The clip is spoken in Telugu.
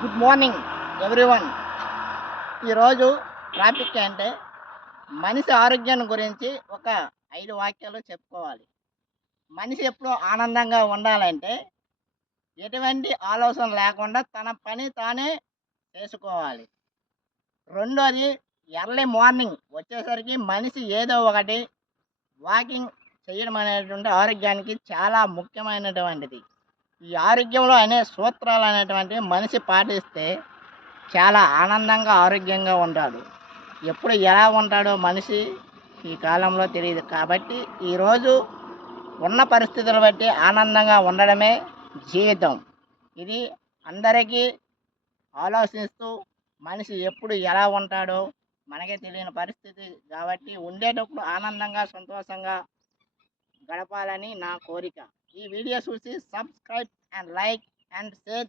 Good morning everyone. ఈరోజు టాపిక్ అంటే మనిషి ఆరోగ్యాన్ని గురించి ఒక 5 వాక్యాలు చెప్పుకోవాలి. మనిషి ఎప్పుడూ ఆనందంగా ఉండాలంటే ఎటువంటి ఆలోచన లేకుండా తన పని తానే చేసుకోవాలి. రెండోది, ఎర్లీ మార్నింగ్ వచ్చేసరికి మనిషి ఏదో ఒకటి వాకింగ్ చేయడం అనేటువంటి ఆరోగ్యానికి చాలా ముఖ్యమైనటువంటిది. ఈ ఆరోగ్యంలో అనే సూత్రాలు అనేటువంటివి మనిషి పాటిస్తే చాలా ఆనందంగా, ఆరోగ్యంగా ఉంటాడు. ఎప్పుడు ఎలా ఉంటాడో మనిషి ఈ కాలంలో తెలీదు. కాబట్టి ఈరోజు ఉన్న పరిస్థితులు బట్టి ఆనందంగా ఉండడమే జీవితం. ఇది అందరికీ ఆలోచిస్తూ మనిషి ఎప్పుడు ఎలా ఉంటాడో మనకే తెలియని పరిస్థితి కాబట్టి ఉండేటప్పుడు ఆనందంగా, సంతోషంగా గడపాలని నా కోరిక. ఈ వీడియో చూసి subscribe and like and share